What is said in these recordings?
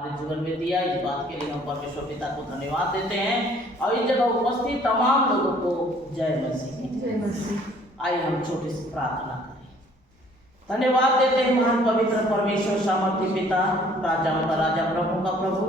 हमारे जीवन में दिया। इस बात के लिए हम परमेश्वर पिता को धन्यवाद देते हैं और इस जगह उपस्थित तमाम लोगों को जय मसीह। जय मसीह। आइए हम छोटी सी प्रार्थना करें। धन्यवाद देते हैं महान पवित्र परमेश्वर सामर्थ्य पिता, राजाओं का राजा, प्रभु का प्रभु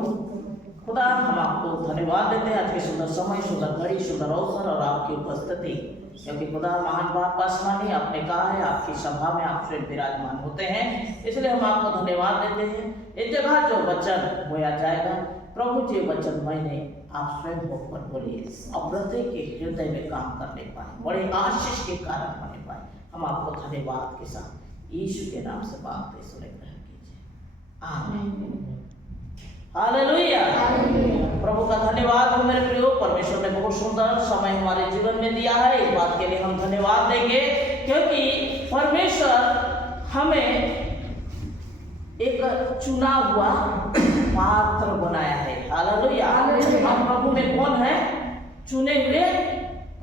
खुदा, हम आपको धन्यवाद देते हैं आज के सुंदर समय, सुंदर घड़ी, सुंदर अवसर और आपकी उपस्थिति, क्योंकि खुदा महान बात पासवानी आपने कहा है आपकी सभा में आप स्वयं विराजमान होते हैं, इसलिए हम आपको धन्यवाद देते हैं। इस जगह जो वचन बोया जाएगा प्रभु जी, वचन मैंने आप स्वयं होकर बोलिए और प्रत्येक के हृदय में काम करने पाए, बड़े आशीष के कारण होने पाए। हम आपको धन्यवाद के साथ यीशु के नाम से मांगते सुने ग्रहण कीजिए, आमीन। हालेलुया। प्रभु का धन्यवाद हो मेरे प्रियो। परमेश्वर ने बहुत सुंदर समय हमारे जीवन में दिया है, इस बात के लिए हम धन्यवाद देंगे, क्योंकि परमेश्वर हमें एक चुना हुआ पात्र बनाया है। हालेलुया। हम प्रभु में कौन है? चुने हुए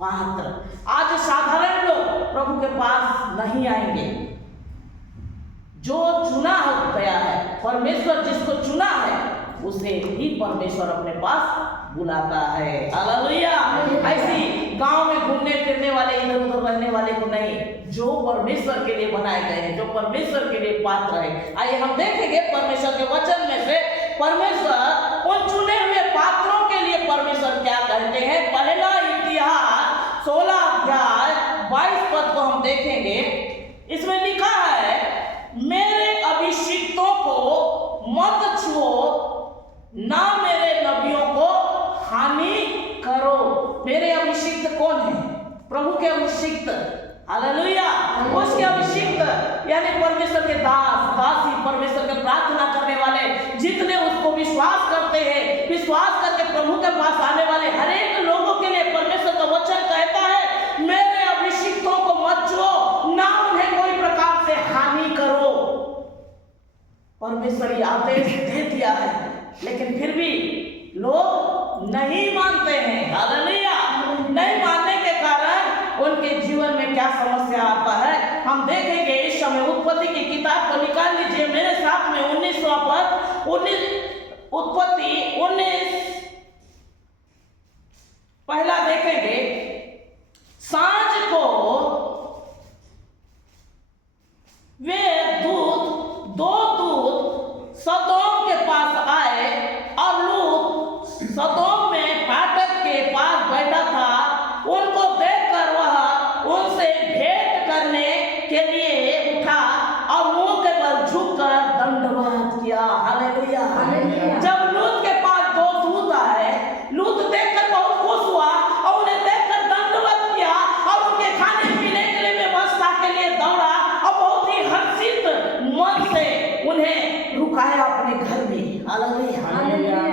पात्र। आज साधारण लोग प्रभु के पास नहीं आएंगे, जो चुना गया है, परमेश्वर जिसको चुना है उसे ही परमेश्वर अपने पास बुलाता है। हालेलुया। ऐसी गांव में घूमने फिरने वाले, इधर उधर रहने वाले को नहीं, जो परमेश्वर के लिए बनाए गए हैं, जो परमेश्वर के लिए पात्र है। आइए हम देखेंगे परमेश्वर के वचन में से परमेश्वर उन चुने हुए पात्रों के लिए परमेश्वर क्या कहते हैं। पहला इतिहास 16 अध्याय 22 पद को हम देखेंगे। इसमें लिखा है, मेरे अभिषिक्तों को मत छुओ, ना मेरे नबियों को हानि करो। मेरे अभिषिक्त कौन है? प्रभु के अभिषिक्त। हालेलुया। उसके अभिषिक्त यानी परमेश्वर के दास, दासी, परमेश्वर के प्रार्थना करने वाले, जितने उसको विश्वास करते हैं, विश्वास करके प्रभु के पास आने वाले हर एक लोगों के लिए परमेश्वर का वचन कहता है, मेरे अभिषिक्तों को मत छुओ, ना उन्हें कोई प्रकार से हानि करो। परमेश्वर ये आदेश दे दिया है, लेकिन फिर भी लोग नहीं मानते हैं। हालेलुया। नहीं मानने के कारण उनके जीवन में क्या समस्या आता है हम देखेंगे। इस समय उत्पत्ति की किताब को निकाल लीजिए मेरे साथ में, 19वां पद, उत्पत्ति 19 पहला देखेंगे। सांझ को वे दो दूत सदोम के पास आए और लूत सदोम में फाटक के पास बैठा था। उनको देखकर वह उनसे भेंट करने के लिए उठा और मुंह के बल झुककर दंडवत किया। हालेलुया। जब लूत के पास दो दूत आए, लूत देखकर बहुत खुश हुआ और उन्हें देखकर दंडवत किया और उनके खाने पीने के लिए व्यवस्था के लिए दौड़ा और बहुत ही हर्षित मन से उन्हें रुकाया अपने घर में। हालेलुया।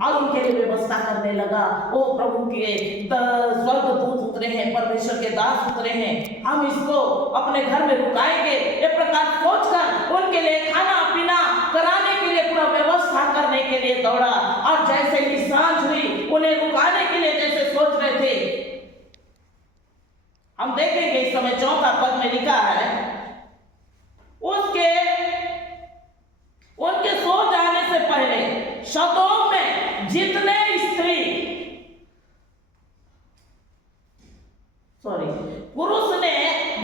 और उनके लिए व्यवस्था करने लगा। वो प्रभु के स्वर्गदूत उतरे हैं, परमेश्वर के दास उतरे हैं, हम इसको अपने घर में रुकाएंगे, एक प्रकार सोचकर उनके लिए खाना पीना कराने के लिए पूरा व्यवस्था करने के लिए दौड़ा। और जैसे ही सांझ हुई, उन्हें रुकाने के लिए जैसे सोच रहे थे, हम देखेंगे इस समय 4 पद में लिखा है, उनके सो जाने से पहले सदोम में जितने पुरुष ने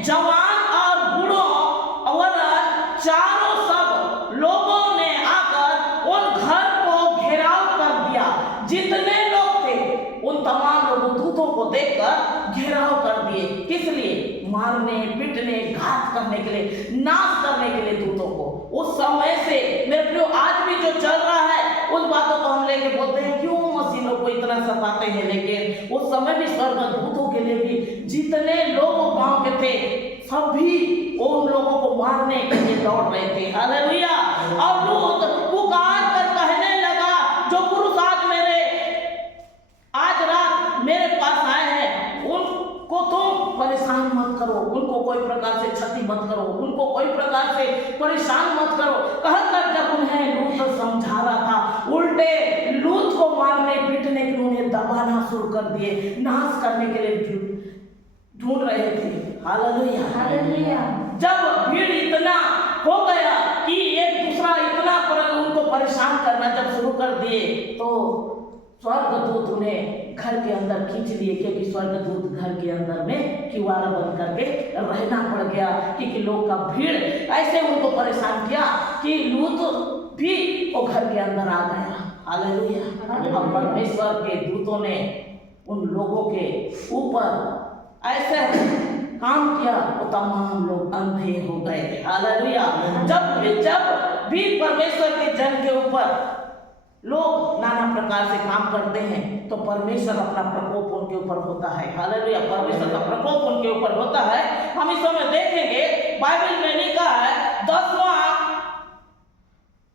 जवान और बूढ़ों और चारों सब लोगों ने आकर उन घर को घेराव कर दिया। जितने लोग थे उन तमाम लोगों दूतों को देखकर घेराव कर दिए। किस लिए? मारने, पीटने, घात करने के लिए, नाश करने के लिए दूतों को। उस समय से मेरे प्रियो आज भी जो चल रहा है उस बातों को हम लेके बोलते हैं, क्यों मसीहों को इतना सताते हैं, लेकिन उस समय भी स्वर्गदूतों के लिए भी जितने लोग गांव के थे सभी उन लोगों को मारने के लिए दौड़ रहे थे। हालेलुया। और लूत पुकार कर कहने लगा, जो पुरुष आज रात मेरे पास आए हैं उनको तुम परेशान मत करो, उनको कोई प्रकार से क्षति मत करो, उनको कोई प्रकार से परेशान मत करो। कहकर जब उन्हें लूत समझा रहा था, उल्टे लूत को मारने पीटने के लिए उन्हें दबाना शुरू कर दिए, नाश करने के लिए ढूंढ रहे थे। हालेलुया। जब भीड़ इतना हो गया कि एक दूसरा इतना पर उनको परेशान करना जब शुरू कर दिए तो स्वर्गदूत उन्हें घर के अंदर खींच लिए, क्योंकि स्वर्गदूत घर के अंदर में किवाड़ बंद करके रहना पड़ गया, क्योंकि लोग का भीड़ ऐसे उनको परेशान किया कि लूत भी वो घर के अंदर आ गया। हालेलुया। और परमेश्वर के दूतों ने उन लोगों के ऊपर ऐसे काम किया, वो तमाम लोग अंधे हो गए। हालेलुया। जब भी परमेश्वर के जन के ऊपर लोग नाना प्रकार से काम करते हैं तो परमेश्वर अपना प्रकोप उनके ऊपर होता है। हालेलुया। परमेश्वर का प्रकोप उनके ऊपर होता है। हम इस समय देखेंगे, बाइबल में लिखा है 10वां,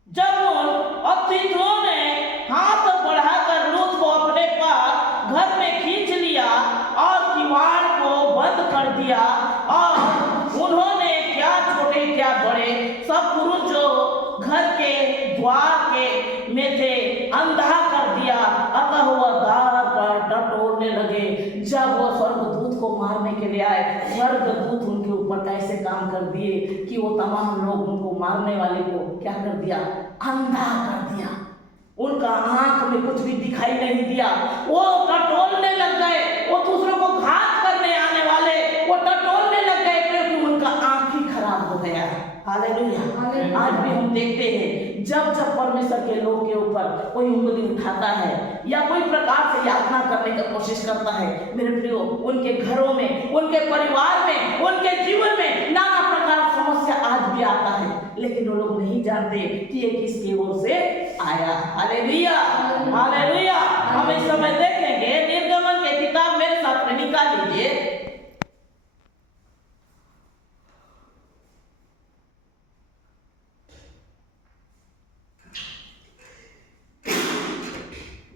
जब उन अतिथियों ने हाथ बढ़ाकर लूत को अपने पास घर में खींच लिया और किवाड़ को बंद कर दिया, और उन्होंने क्या छोटे क्या बड़े सब पुरुष जो घर के द्वार के में थे अंधा कर दिया, अतः वह द्वार पर टटोलने लगे। जब वह स्वर्गदूत को मारने के लिए आए, स्वर्गदूत उनके ऊपर ऐसे काम कर दिए कि वो तमाम लोग उनको मारने वाले को क्या कर दिया, अंधा कर दिया। उनका आंख में कुछ भी दिखाई नहीं दिया, वो टटोलने लग गए। वो दूसरों को घात करने आने वाले वो टटोलने लग गए, क्योंकि उनका आंख ही खराब हो गया। हालेलुया। आज भी हम देखते हैं, जब परमेश्वर के लोग के ऊपर कोई उंगली उठाता है या कोई प्रकार से यातना करने की कोशिश करता है, मेरे प्रियो, उनके घरों में, उनके परिवार में, उनके जीवन में नाना प्रकार की समस्या आज भी आता है, लेकिन वो लोग नहीं जानते कि ये किसकी ओर से आया। हालेलुया। हालेलुया। हम इस समय देखेंगे निर्गमन की किताब मेरे साथ में निकाल लीजिए,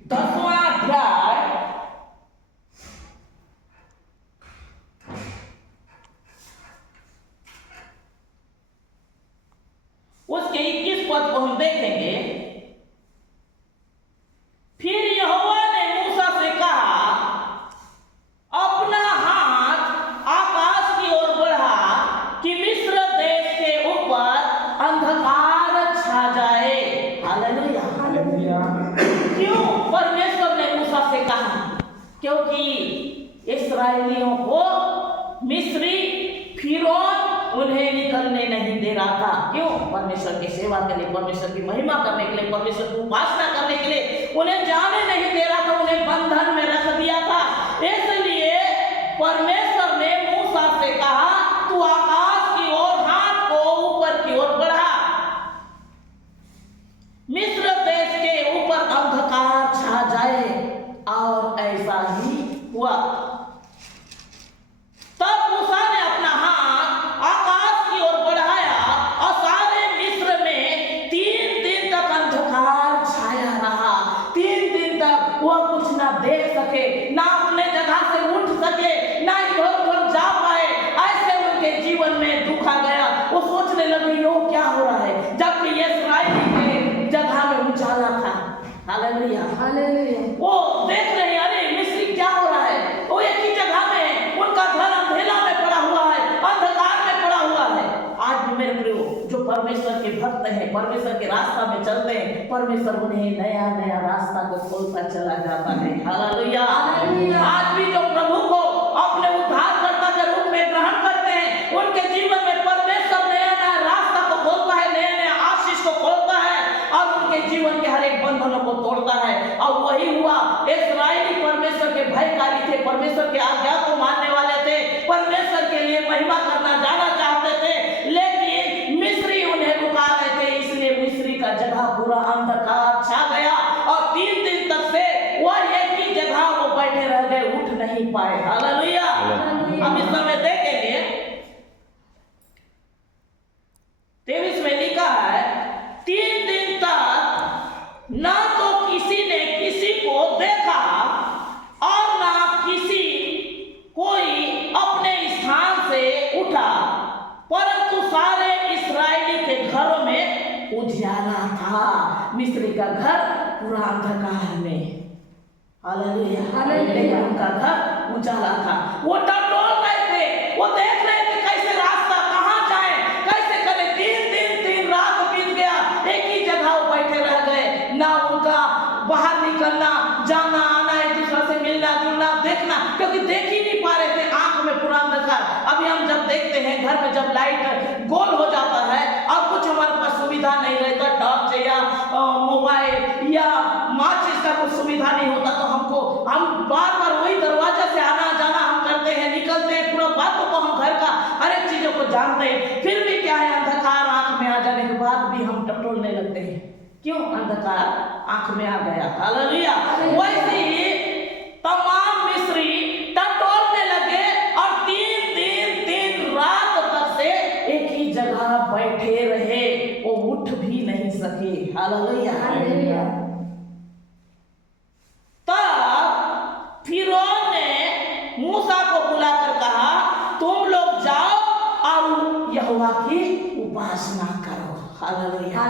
10वां अध्याय उसके 21 पद को हम देखेंगे। फिर यहोवा ने मूसा से कहा, अपना हाथ आकाश की ओर बढ़ा कि मिस्र देश के ऊपर अंधकार छा जाए। हालेलुया। हालेलुया। क्यों परमेश्वर ने मूसा से कहा? क्योंकि इस्राएलियों को मिस्री फिरौन उन्हें निकलने नहीं दे रहा था। क्यों? परमेश्वर की सेवा के लिए, परमेश्वर की महिमा करने के लिए, परमेश्वर की उपासना करने के लिए उन्हें जाने नहीं दे रहा था, उन्हें बंधन में रख दिया था। इसलिए परमेश्वर ने मूसा से कहा, तू आकाश की ओर हाथ को ऊपर की ओर बढ़ा, मिस्र देश के ऊपर अंधकार छा जाए। और ऐसा ही हुआ। तब मूसा ने अपना हाथ आकाश की ओर बढ़ाया और सारे मिस्र में 3 दिन तक अंधकार छाया रहा। 3 दिन तक वह कुछ ना देख सके, ना अपने जगह से उठ सके, ना इधर उधर जा पाए। ऐसे उनके जीवन में दुख आ गया। वो सोचने लगे, यो क्या हो रहा है, जबकि ये इस्राएली के जगह में उजाला था। हालेलुया। हालेलुया। वो देख रहे हैं, अरे मिस्री क्या हो रहा है, वो एक ही जगह में, उनका घर अंधेला में पड़ा हुआ है, अंधकार में पड़ा हुआ है। आज भी मेरे प्रियो, जो परमेश्वर के भक्त हैं, परमेश्वर के रास्ता में चलते हैं, परमेश्वर उन्हें नया नया रास्ता को खोलता चला जाता है। हालेलुया। आज भी जो प्रभु को अपने उद्धारकर्ता के रूप में ग्रहण करते हैं, उनके जीवन में परमेश्वर नया नया रास्ता को खोलता है, नया नया आशीष को खोलता है और उनके जीवन के हर एक बंधनों को तोड़ता है। और वही हुआ, इस्राएली परमेश्वर के भयकारी थे, परमेश्वर के आज्ञा को मानने वाले थे, परमेश्वर के लिए महिमा करना जाना चाहते थे, लेकिन मिस्री उन्हें रुका रहे थे। इसलिए मिस्री का जगह पूरा अंधकार छा गया और 3 दिन तक से वह एक ही जगह वो बैठे रह गए, उठ नहीं पाए। हालेलुया। हम इस समय देखेंगे 23 में लिखा है, 3 दिन तक ना तो किसी ने किसी को देखा और ना किसी कोई अपने स्थान से उठा, परंतु सारे इस्राएली के घरों में उजाला था। मिस्री का घर पूरा अंधकार में। हालेलुया। हालेलुया। उनका घर उजाला था। वो टटोल रहे थे, वो देख रहे थे कैसे रास्ता कहाँ जाए, कैसे करें। 3 दिन 3 रात बीत गया, एक ही जगह बैठे रहे। उनका बाहर निकलना, जाना आना, एक दूसरे से मिलना जुलना, देखना, क्योंकि देख ही नहीं पा रहे थे, आंख में पूरा अंधकार। अभी हम जब देखते हैं घर में जब लाइट गोल हो जाता है और कुछ हमारे पास सुविधा नहीं रहता, टॉर्च या मोबाइल या माचिस का कुछ सुविधा नहीं होता, तो हम बार बार वही दरवाजा से आना जाना हम करते हैं, निकलते हैं, पूरा बातों को हम घर का हर एक चीजों को जानते हैं, फिर भी क्या है, अंधकार आंख में आ जाने के बाद भी हम टटोलने लगते हैं। क्यों? अंधकार आंख में आ गया। हालेलुया। वैसे ही तमाम मिस्री टटोलने लगे और 3 दिन 3 रात तक से एक ही जगह बैठे रहे, वो उठ भी नहीं सके। हालेलुया। तब फिरौन ने मूसा को बुलाकर कहा, तुम लोग जाओ और यहोवा की उपासना करो। हालेलुया।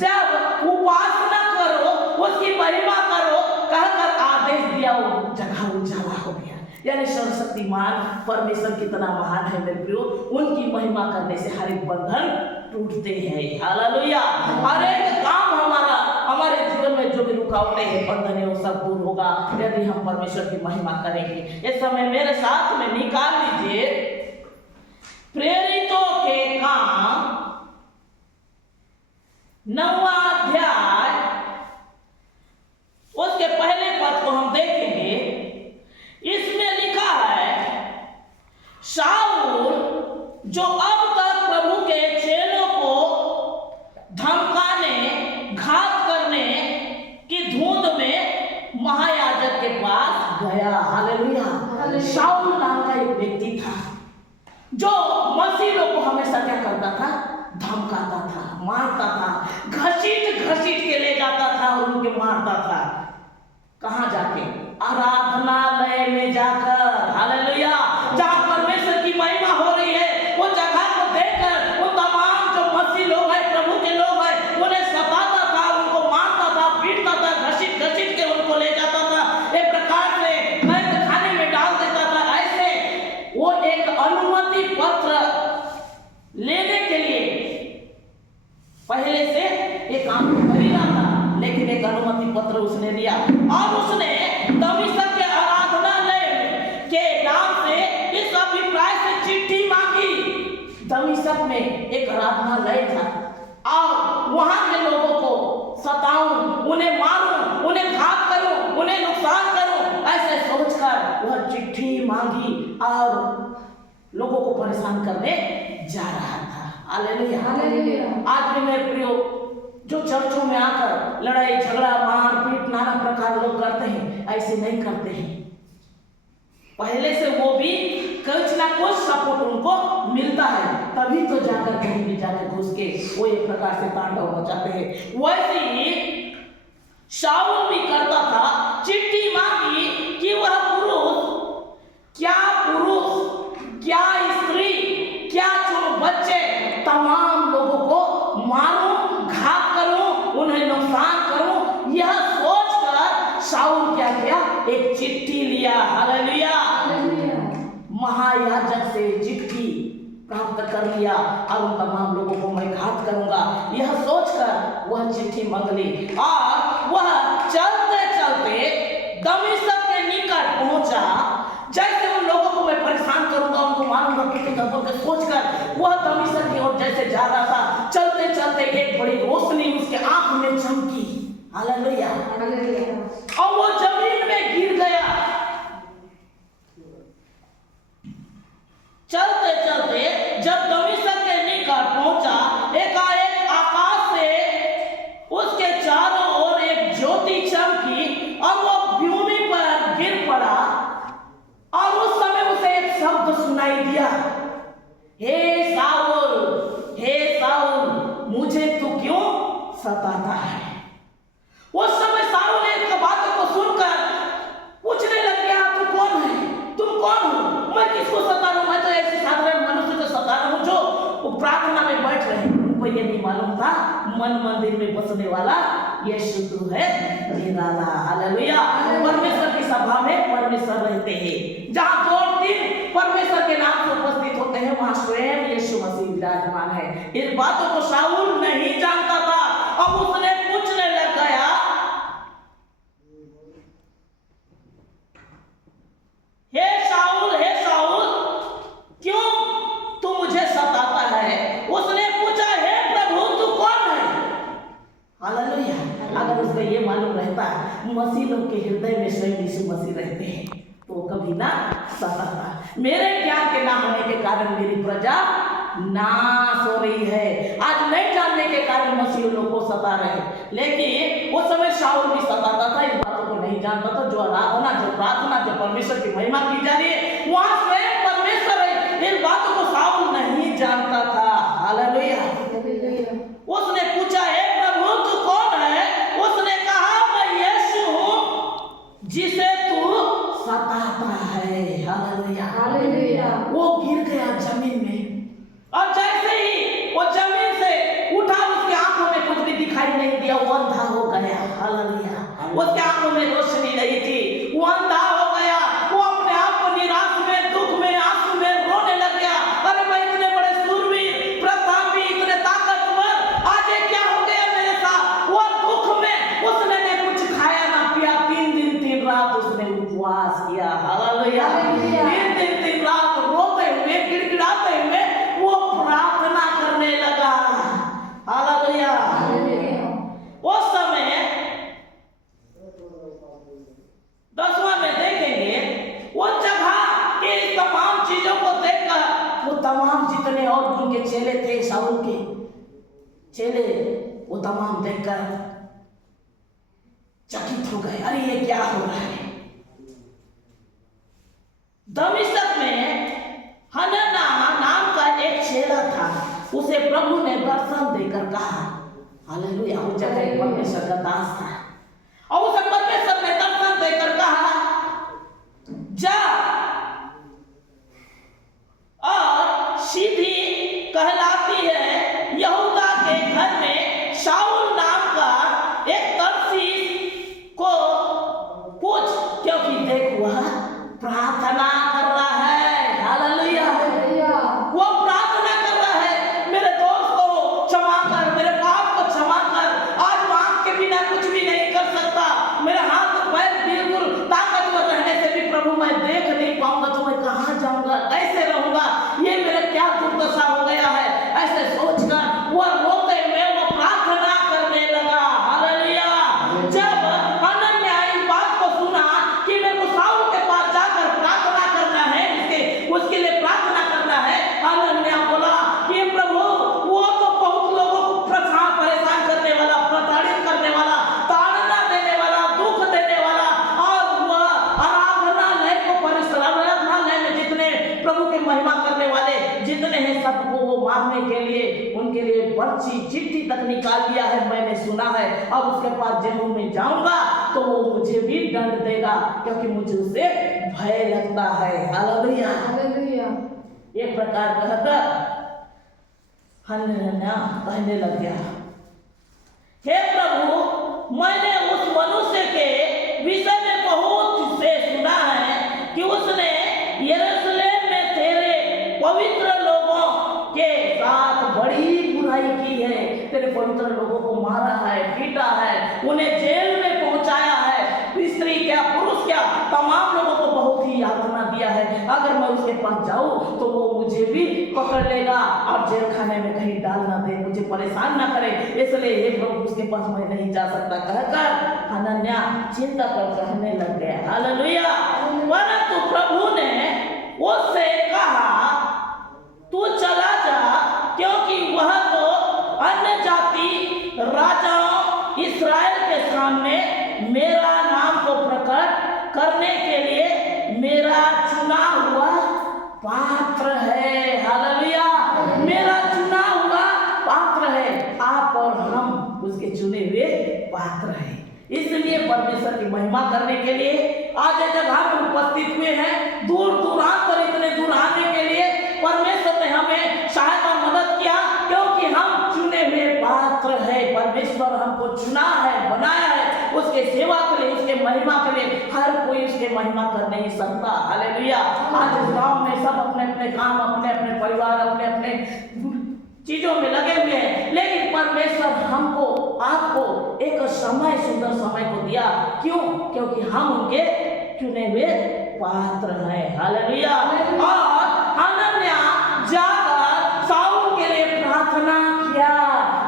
जब उपासना करो, उसकी महिमा करो कहकर आदेश दिया, वो जगह उजाला हो गया। यानी सर्वशक्तिमान परमेश्वर कितना महान है मेरे प्रियो, उनकी महिमा करने से हर एक बंधन टूटते हैं। हालेलुया। हर एक काम हमारे जीवन में जो भी रुकावटें हैं, बंधन है, वो सब दूर होगा यदि हम परमेश्वर की महिमा करेंगे। इस समय मेरे साथ में निकाल लीजिए प्रेरितों के काम 9वां अध्याय, उसके पहले पद को हम देखेंगे। इसमें लिखा है, शाऊल जो अब तक प्रभु के चेलों को धमकाने, घात करने की धुंध में महायाजक के पास गया। हालेलुया। शाऊल नाम का एक व्यक्ति था जो मसीह लोग को हमेशा क्या करता था? धमकाता था, मारता था, घसीट घसीट के ले जाता था और उनके मारता था। कहां जाके? आराधनालय में जाकर। हालेलुया। जहां परमेश्वर की महिमा हो रही है, वो जगह को देखकर वो तमाम जो मसीह लोग हैं, प्रभु के लोग हैं, उन्हें सताता था, उनको मारता था, पीटता था, घसीट घसीट के उनको ले जाता था, एक प्रकार से कैद खाने में डाल देता था। ऐसे वो एक अनुमति पत्र लेने के लिए पहले से एक काम कर ही रहा था, लेकिन एक अनुमति पत्र उसने लिया और उसने दमिश्क के आराधनालय के नाम से इस अभिप्राय से चिट्ठी मांगी। दमिश्क में एक आराधनालय था और वहां के लोगों को सताऊं, उन्हें मारूं, उन्हें घात करूं, उन्हें नुकसान करूं, ऐसे सोचकर वह चिट्ठी मांगी और लोगों को परेशान करने जा रहा था। हालेलुया। आज भी मेरे प्रियो, जो चर्चों में आकर लड़ाई झगड़ा मारपीट नाना प्रकार लोग करते हैं, ऐसे नहीं करते हैं। पहले से वो भी कुछ ना कुछ सपोर्ट उनको मिलता है, तभी तो जाकर कहीं भी जाकर घुस के वो एक प्रकार से तांडव मचाते हैं। वैसे ही शाऊल भी करता था। चिट्ठी मांगी कि वह पुरुष, क्या स्त्री, क्या बच्चे, तमाम लोगों को मारूं, घात करूं, उन्हें नुकसान करूं। यह सोचकर शाऊल क्या किया? एक चिट्ठी लिया। हालेलुया। महायाजक से चिट्ठी प्राप्त कर लिया और उन तमाम लोगों को मैं घात करूंगा, यह सोचकर वह चिट्ठी मंग ली और वह चलते चलते दमिश्क के निकट पहुंचा। जैसे उन लोगों को मैं परेशान करूंगा, उनको मारूंगा, करके सोचकर वह दमिश्क की ओर जैसे जा रहा था, चलते चलते एक बड़ी रोशनी उसके आंख में चमकी। हालेलुया। और वो जमीन में गिर गया। चलते चलते जब दमिश्क के निकट पहुंचा, एकाएक आकाश से उसके चारों ओर एक ज्योति चमकी और वो भूमि पर गिर पड़ा और उस समय उसे एक शब्द सुनाई दिया, हे साऊल, मुझे तू क्यों सताता है? उस समय साऊल ने इस बात को सुनकर पूछने लग गया, तू कौन है? तुम कौन हो? मैं किसको सता रहा हूं? मैं तो ऐसे साधारण मनुष्य को सता रहा हूं जो प्रार्थना में बैठ रहे हैं। उनको ये नहीं मालूम था मन मंदिर में बसने वाला यीशु तू है निराला। हालेलुया। परमेश्वर की सभा में परमेश्वर रहते हैं। जहां 2-3 परमेश्वर के नाम से उपस्थित होते हैं, वहां स्वयं यीशु मसीह विराजमान है। इन बातों को शाऊल नहीं जानता था। अब उसने पूछने लग गया अगर उसको ये मालूम रहता मसीह लोग के हृदय में स्वयं यीशु मसीह रहते हैं तो वो कभी ना सताता। मेरे ज्ञान के ना होने के कारण मेरी प्रजा नाश हो रही है। आज नहीं जानने के कारण मसीह लोग को सता रहे, लेकिन उस समय शाऊल भी सताता था, इस बातों को नहीं जानता था। जो आराधना, जो प्रार्थना, जो परमेश्वर की महिमा की जा रही है वहां स्वयं परमेश्वर है, इन बातों को शाऊल नहीं जानता था। हालेलुया। उसने पूछा, हे प्रभु तू कौन है? उसने कहा, मैं यीशु हूं जिसे तू सताता है। हालेलुया। वो गिर गया जमीन में, और जैसे ही वो जमीन से उठा उसकी आंखों में कुछ भी दिखाई नहीं दिया, वो अंधा हो गया। हालेलुया। उसकी आंखों में रोशनी नहीं थी, वो अंधा हो गया। वो अपने आप को निराश में, दुख में, आंसू में रोने लग गया। अरे मैं इतने बड़े सूरवीर, प्रतापी, इतने ताकतवर, आज ये क्या हो गया मेरे साथ? वो दुख में उसने ने कुछ खाया ना पिया, 3 दिन 3 रात उसने उपवास किया। हालेलुया। 3 दिन 3 रात रोते हुए, गिड़गिड़ाते हुए वो प्रार्थना करने लगा। हालेलुया। उस समय 10वां में देखेंगे, वो जगह के तमाम चीजों को देखकर वो तमाम जितने और उनके चेले थे, शाऊल के चेले, वो तमाम देखकर चकित हो गए। अरे ये क्या हो रहा है? दमिश्क में हनन्याह नाम का एक चेला था, उसे प्रभु ने दर्शन देकर कहा। हालेलुया। वो जगह एक परमेश्वर का दास था, और उसे परमेश्वर ने दर्शन देकर कहा, जा और सीधी कहलाती है यहूदा के घर में शाऊल नाम का एक तर्सीस को पूछ, क्योंकि देख वह प्रार्थना कर रहा है। हालेलुया। वो प्रार्थना कर रहा है, मेरे दोस्त को क्षमा कर, मेरे पाप को क्षमा कर। आज मांग के बिना कुछ भी नहीं कर सकता, मेरे हाथ पैर बिल्कुल ताकतवर रहने से भी प्रभु मैं देख नहीं पाऊंगा, तो मैं कहां जाऊंगा, कैसे रहूंगा, ये मेरे क्या दुर्दशा हो गया है। ऐसे सोचकर वो रोते हुए वो प्रार्थना करने लगा। हालेलुया। जब हनन्याह इस बात को सुना कि मेरे को शाऊल के पास जाकर प्रार्थना करना है, उसके लिए प्रार्थना करना है, हनन्याह बोला कि प्रभु वो तो बहुत लोगों को परेशान करने वाला, प्रताड़ित करने वाला, ताड़ना देने वाला, दुख देने वाला, और वह आराधनालय में जितने प्रभु की महिमा करने वाले जितने हैं, सबको वो मारने के लिए, उनके लिए पर्ची चिट्ठी तक निकाल लिया है, मैंने सुना है। अब उसके पास जब मैं जाऊंगा तो वो मुझे भी दंड देगा, क्योंकि मुझे उसे भय लगता है। हालेलुया। एक प्रकार कहकर हनन्याह कहने लग गया, हे प्रभु मैंने उस मनुष्य के विषय में बहुत से सुना है कि उसने यरूशलेम में तेरे पवित्र लोगों के साथ बड़ी बुराई की है। तेरे पवित्र लोगों को मारा है, पीटा है, उन्हें जेल में पहुंचाया है, स्त्री क्या पुरुष क्या तमाम लोगों को बहुत ही यातना दिया है। अगर मैं उसके पास जाऊं तो वो मुझे भी पकड़ लेगा और जेल खाने में कहीं डाल ना दे, मुझे परेशान ना करे, इसलिए ये प्रभु उसके पास मैं नहीं जा सकता कहकर हनन्याह चिंता कर कहने लग गया। हालेलुया। परंतु प्रभु ने उससे कहा, तू चला जा, क्योंकि वह तो अन्य जाति राजाओं इस्राएल के सामने मेरा नाम को प्रकट करने के लिए मेरा चुना हुआ पात्र है। हालेलुया। मेरा चुना हुआ पात्र है, आप और हम उसके चुने हुए पात्र हैं। इसलिए परमेश्वर की महिमा करने के लिए आज जगह में उपस्थित हुए हैं, दूर दूरांतर इतने दूर आने के लिए परमेश्वर ने हमें सहायता मदद किया, क्योंकि हम चुने हुए पात्र है। परमेश्वर हमको चुना है, बनाया है उसके सेवा के लिए, उसके महिमा के लिए। हर कोई उसके महिमा कर नहीं सकता। हालेलुया। आज इस गांव में सब अपने अपने काम, अपने अपने परिवार, अपने अपने चीजों में लगे हुए हैं, लेकिन परमेश्वर हमको, आपको एक समय, सुंदर समय को दिया। क्यों? क्योंकि हम उनके चुने हुए पात्र हैं। हालेलुया। और हनन्याह जाकर शाऊल के लिए प्रार्थना किया,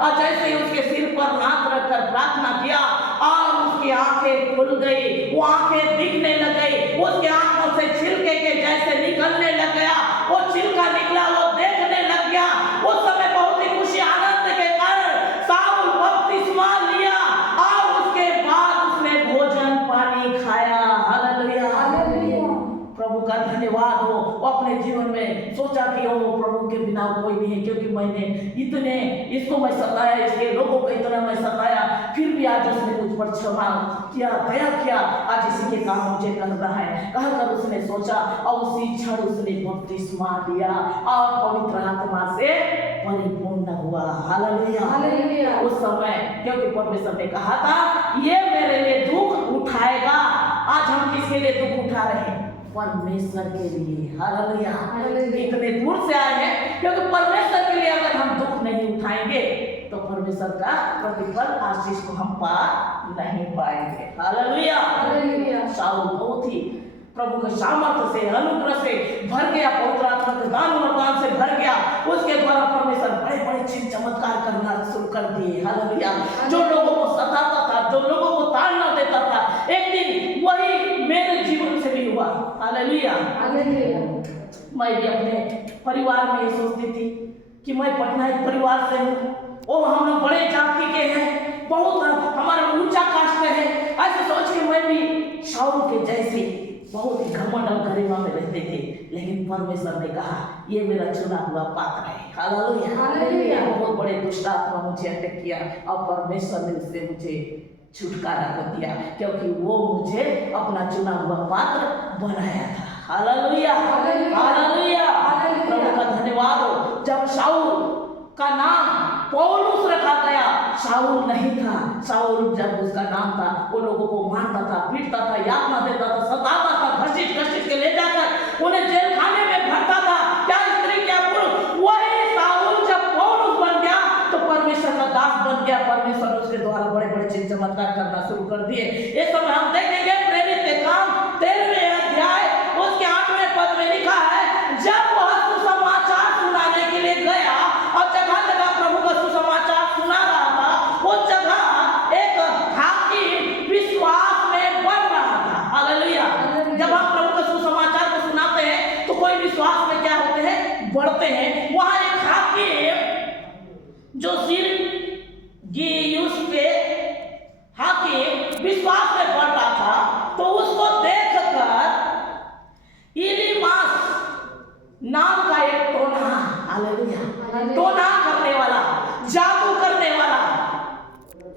और जैसे ही उसके सिर पर हाथ रखकर प्रार्थना किया और उसकी आंखें खुल गई, वो आंखें दिखने लग गई, उसके आंखों से छिलके के जैसे निकलने लग गया, वो छिलका निकला, वो देखने लग गया। उस समय बहुत ही खुशी आनंद के कारण शाऊल बपतिस्मा लिया और उसके बाद उसने भोजन पानी खाया। हालेलुया, प्रभु का धन्यवाद हो। वो अपने जीवन में सोचा कि ओ प्रभु के बिना कोई नहीं है, क्योंकि मैंने इतने इसको मैं सताया, इसके लोगों को इतना मैं सताया, फिर भी आज उसने मुझ पर क्षमा किया, दया किया, आज इसी के काम मुझे करना है कहकर उसने सोचा और उसी क्षण उसने बपतिस्मा लिया और पवित्र आत्मा से परिपूर्ण हुआ। हालेलुया। उस समय क्योंकि परमेश्वर ने कहा था ये मेरे लिए दुख उठाएगा। आज हम किसके लिए दुख उठा रहे हैं? परमेश्वर के लिए। हालेलुया। इतने दूर से आए हैं क्योंकि परमेश्वर के लिए अगर हम दुख नहीं उठाएंगे तो परमेश्वर का प्रतिफल आशीष को हम पा नहीं पाएंगे। हालेलुया। शाऊल बहुत ही प्रभु के सामर्थ्य से, अनुग्रह से भर गया, पवित्र आत्मा के दान वरदान से भर गया। उसके द्वारा परमेश्वर बड़े बड़े चिन्ह चमत्कार करना शुरू कर दिए। हालेलुया। जो लोगों को सताता था, जो लोगों को ताड़ना देता था, एक दिन वही मेरे जीवन से भी हुआ। हालेलुया। मैं भी अपने परिवार में ये सोचती थी कि मैं पटनायक परिवार से हूँ और हम लोग बड़े जाति के हैं, बहुत हमारा ऊंचा कास्ट है, ऐसे सोच के मैं भी शाऊल के जैसे बहुत ही घमंड और गरिमा में रहते थे। लेकिन परमेश्वर ने कहा ये मेरा चुना हुआ पात्र है। हालेलुया। बहुत बड़े दुष्ट आत्मा मुझे अटैक किया और परमेश्वर ने उससे मुझे छुटकारा कर दिया, क्योंकि वो मुझे अपना चुना हुआ पात्र बनाया था। हालेलुया। प्रभु का धन्यवाद हो। जब शाऊल का नाम पौलुस रखा गया, शाऊल नहीं था। शाऊल जब उसका नाम था, वो लोगों को मारता था, पीटता था, यातना देता था, सताता था, घसीट घसीट के ले जाकर उन्हें जेल खाने में भरता था। क्या स्त्री क्या पुरुष, वही शाऊल जब पौलुस बन गया तो परमेश्वर का दास बन गया। परमेश्वर उसके द्वारा बड़े बड़े चिन्ह चमत्कार करना शुरू कर दिए। इस समय हम देखेंगे प्रेरित के काम 13वें अध्याय उसके 8वें पद में लिखा है, जब वह सुसमाचार सुनाने के लिए गया और जगह जगह प्रभु का सुसमाचार सुना रहा था, वो जगह एक हाकिम विश्वास में बढ़ रहा था। हालेलुया। जब हम प्रभु का सुसमाचार को सुनाते हैं तो कोई विश्वास में क्या होते हैं? बढ़ते हैं। वहां एक हाकिम जो सिर गियुस के हाकिम विश्वास में बढ़ रहा था, तो उसको देखकर इलीमास नाम का एक टोना, हालेलुया, टोना करने वाला, जादू करने वाला,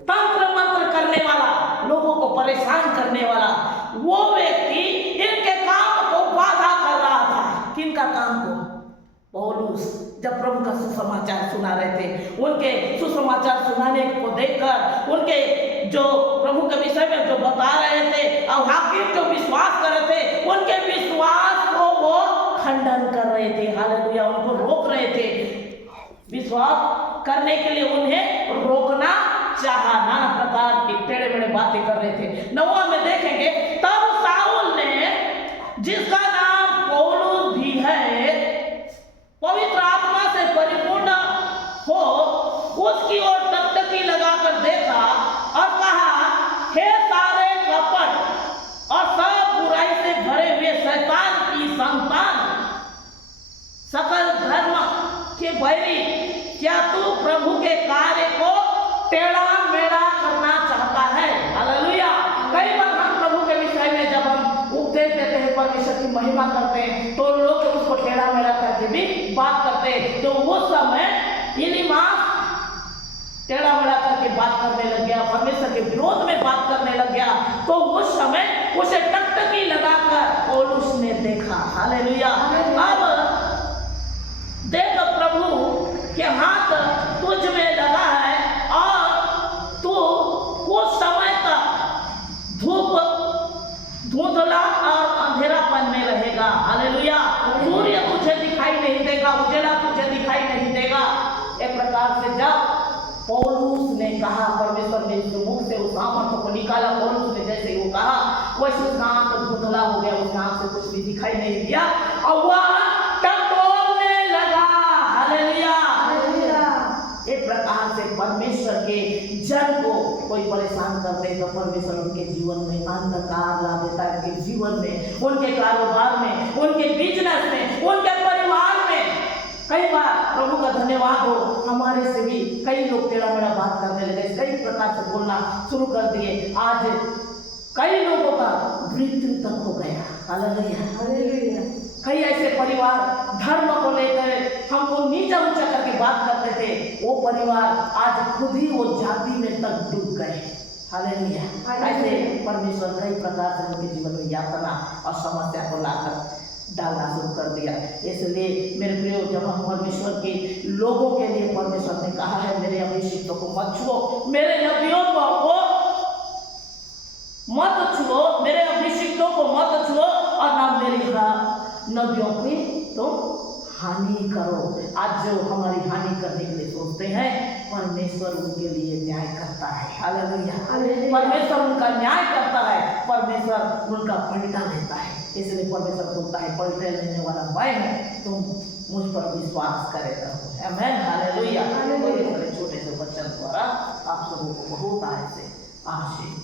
तंत्र मंत्र करने वाला, लोगों को परेशान करने वाला, वो व्यक्ति इनके काम को बाधा कर रहा था। किनका काम को? पौलुस जब प्रभु का सुसमाचार सुना रहे थे, उनके सुसमाचार सुनाने को देखकर उनके जो प्रभु के विषय में जो बता रहे थे और हाकिम जो विश्वास कर रहे थे, उनके विश्वास को वो खंडन कर रहे थे। हालेलुया। उनको रोक रहे थे, विश्वास करने के लिए उन्हें रोकना चाहा, नाना प्रकार की टेढ़े मेढ़े बातें कर रहे थे। 9वां में देखेंगे, तब शाऊल ने, जिसका नाम पौलुस भी है, पवित्र आत्मा से परिपूर्ण हो उसकी ओर टकटकी लगाकर देखा और कहा, हे सारे कपट और सब बुराई से भरे हुए शैतान की संतान, सकल धर्म के बैरी, क्या तू प्रभु के कार्य को टेढ़ा मेढ़ा करना चाहता है? हालेलुया। कई बार हम प्रभु के विषय में जब हम उपदेश देते हैं, परमेश्वर की महिमा करते हैं, तो लोग उसको टेढ़ा मेढ़ा करके भी बात करते हैं। तो उस समय इलीमास टेढ़ा मेढ़ा करके बात करने लग गया, परमेश्वर के विरोध में बात करने लग गया। तो उस समय उसे टकटकी लगाकर पौलुस ने देखा। हालेलुया। अब देख प्रभु के हाथ तुझ में लगा है और तू उस समय तक धुंधला और अंधेरापन में रहेगा। हालेलुया। सूर्य तुझे दिखाई नहीं देगा, उजाला तुझे दिखाई नहीं देगा। एक प्रकार से जब पौलुस ने कहा, परमेश्वर ने उसके मुख से उस सामर्थ्य को निकाला, पौलुस ने जैसे वो कहा वैसे उसका आंख धुंधला हो गया, उसके आंख से कुछ भी दिखाई नहीं दिया और वह टटोलने लगा। हालेलुया। एक प्रकार से परमेश्वर कोई परेशान करते हैं तो परमेश्वर उनके जीवन में अंधकार ला देता है, उनके जीवन में, उनके कारोबार में, उनके बिजनेस में, उनके परिवार में। कई बार प्रभु का धन्यवाद हो, हमारे से भी कई लोग टेढ़ा मेढ़ा बात करने लगे, कई प्रकार से बोलना शुरू कर दिए। आज कई लोगों का मृत्यु तक हो गया। Hallelujah hallelujah. कई ऐसे परिवार धर्म को लेकर हमको नीचा ऊंचा करके बात करते थे, वो परिवार आज खुद ही वो जाति में तक डूब गए। हालेलुया। ऐसे परमेश्वर कई प्रकार से उनके जीवन में यातना और समस्या को लाकर डालना शुरू कर दिया। इसलिए मेरे प्रियो, जब हम परमेश्वर के लोगों के लिए परमेश्वर ने कहा है मेरे अभिषिक्तों को मत छुओ, मेरे नबियों को मत छुओ, मेरे अभिषिक्तों को मत छुओ, और ना मेरे नबियों की तो हानि करो। आज जो हमारी हानि करने के लिए सोचते हैं, परमेश्वर उनके लिए न्याय करता है। हालेलुया। परमेश्वर उनका न्याय करता है, परमेश्वर उनका पलटा लेता है। इसलिए परमेश्वर बोलता है पलटे लेने वाला मैं हूँ, तुम मुझ पर विश्वास करे रहो। आमीन हालेलुया। छोटे से वचन द्वारा आप सबों को बहुत आय से आशीष